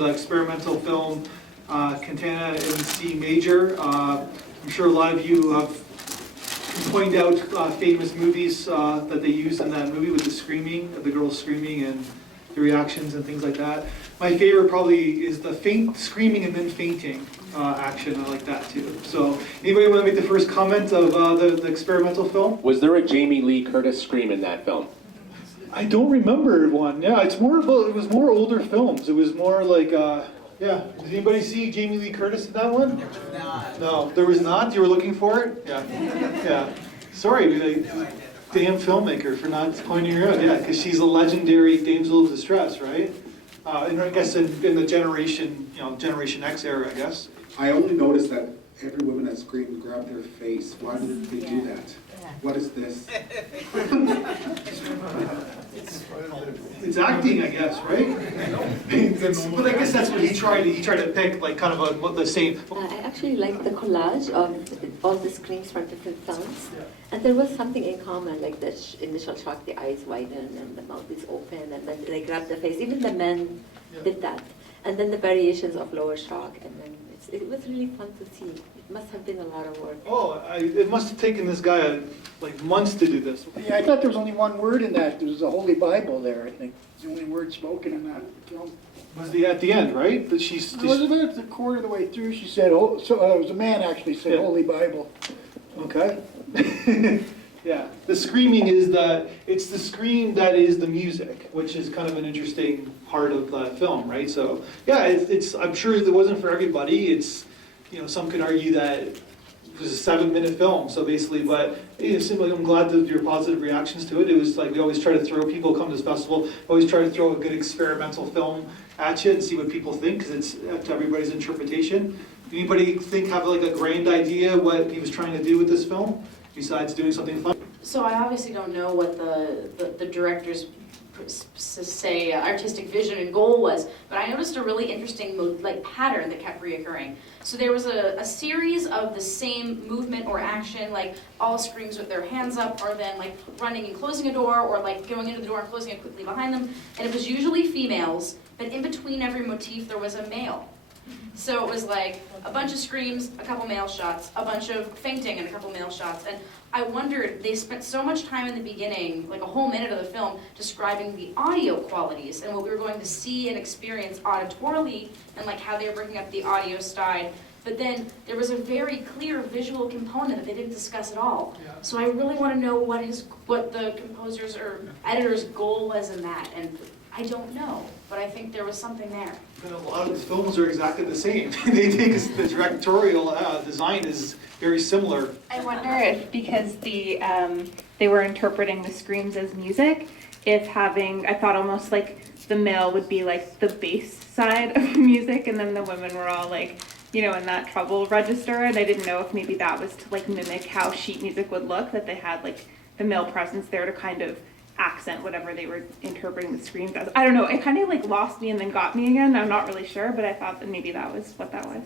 the experimental film Cantata in C major. I'm sure a lot of you have pointed out famous movies that they used in that movie with the screaming, the girls screaming and the reactions and things like that. My favorite probably is the screaming and then fainting action. I like that too. So anybody want to make the first comment of the experimental film? Was there a Jamie Lee Curtis scream in that film? I don't remember one. Yeah, it was more older films. It was more like, yeah. Did anybody see Jamie Lee Curtis in that one? No, there was not? You were looking for it? Yeah. Yeah. Sorry, damn filmmaker for not pointing her out. Yeah, because she's a legendary damsel of distress, right? And I guess in the Generation X era, I guess. I only noticed that every woman that screamed grabbed their face. Why did they do that? What is this? It's acting, I guess, right? But I guess that's what he tried. He tried to pick like kind of the same. I actually like the collage of all the screams from different sounds, and there was something in common, like the initial shock, the eyes widen and the mouth is open, and then they grab the face. Even the men did that, and then the variations of lower shock, and then it was really fun to see. It must have been a lot of work. Oh, it must have taken this guy like months to do this. Yeah, I thought there was only one word in that. There was the Holy Bible there, I think. It's the only word spoken in that film. Was the at the end, right? That she's. It was about a quarter of the way through. She said, it was a man actually said, Holy Bible. Okay. Yeah, the screaming is it's the scream that is the music, which is kind of an interesting part of the film, right? So yeah, I'm sure it wasn't for everybody. It's, some could argue that it was a 7-minute film, so basically, but simply I'm glad that your positive reactions to it. It was like we always try to throw, people come to this festival, always try to throw a good experimental film at you and see what people think, because it's up to everybody's interpretation. Anybody have like a grand idea what he was trying to do with this film, besides doing something fun? So I obviously don't know what the director's say artistic vision and goal was, but I noticed a really interesting pattern that kept reoccurring. So there was a series of the same movement or action, like all screams with their hands up, or then like running and closing a door, or like going into the door and closing it quickly behind them. And it was usually females, but in between every motif there was a male. So it was like a bunch of screams, a couple male shots, a bunch of fainting and a couple male shots. And I wondered, they spent so much time in the beginning, like a whole minute of the film, describing the audio qualities and what we were going to see and experience auditorily, and like how they were breaking up the audio side. But then there was a very clear visual component that they didn't discuss at all. Yeah. So I really want to know what the composer's or editor's goal was in that. And I don't know, but I think there was something there. And a lot of the films are exactly the same. They take the directorial design is very similar. I wonder if because they were interpreting the screams as music, I thought almost like the male would be like the bass side of music, and then the women were all like, in that treble register, and I didn't know if maybe that was to like mimic how sheet music would look, that they had like the male presence there to kind of accent whatever they were interpreting the screams as. I don't know, it kind of like lost me and then got me again. I'm not really sure, but I thought that maybe that was what that was.